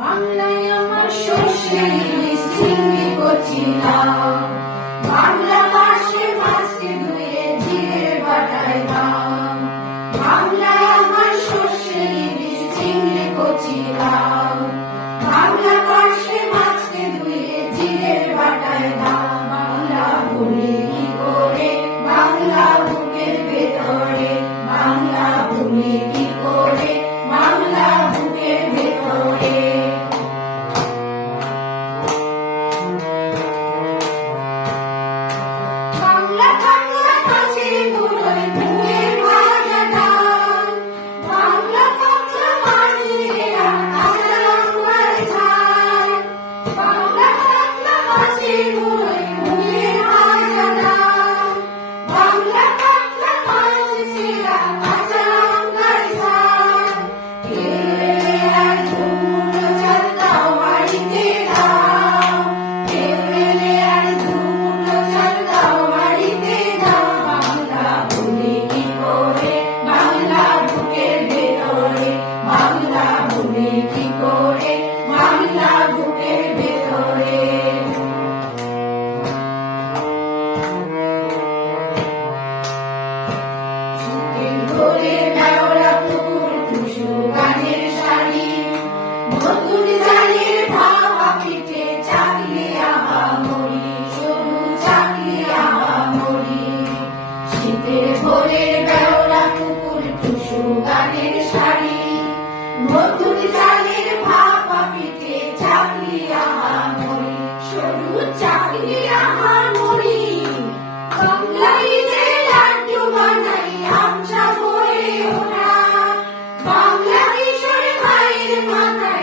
বাংলায় আমার সর্ষে ইলিশ চিংড়ি কচি লাউ, বাংলা মাসে মাছকে ধুয়ে জিরে বাটায় দাও। বাংলায় আমার সর্ষে ইলিশ চিংড়ি কচি লাউ, বাংলা মাসে মাছকে ধুয়ে জিরে বাটায় দাও। বাংলা ভুলি কি করে বাংলা বুকের ভেতরে, বাংলা ভুলি কি করে বাংলা বুকের ভেতরে। বাংলা বাংলা মাছের মুড়োয় মুড়ের ভাজা ডাল, বাংলা বাংলা মাছের কাঁচা লঙ্কার ঝাল, বাংলা বাংলা মাছের মুড়োয় মুড়ের ভাজা ডাল, বাংলা বাংলা মাছের কাঁচা লঙ্কার ঝাল। কেউরে আর দুমুঠো চাল দাও বাড়িতে দাও, কেউরে আর দুমুঠো চাল দাও বাড়িতে দাও। বাংলা ভুলি কি করে বাংলা বুকের ভেতরে, বাংলা ভুলি কি করে বাংলা বুকের ভেতরে। শীতের ভোরে লেওড়া পুকুর টুসু গানের শাড়ি, নতুন জালের ভাপা পিঠে চাকলি আহামরি, সরু চাকলি আহামরি। শীতের ভোরে লেওড়া পুকুর টুসু গানের শাড়ি, নতুন জালের ভাপা পিঠে চাকলি আহামরি, সরু চাকলি আহামরি। বাংলা ঈদে লাড্ডু বানাই আমসা ভরে ওঠা, বাংলা কিশোর ভাইয়ের মাথায়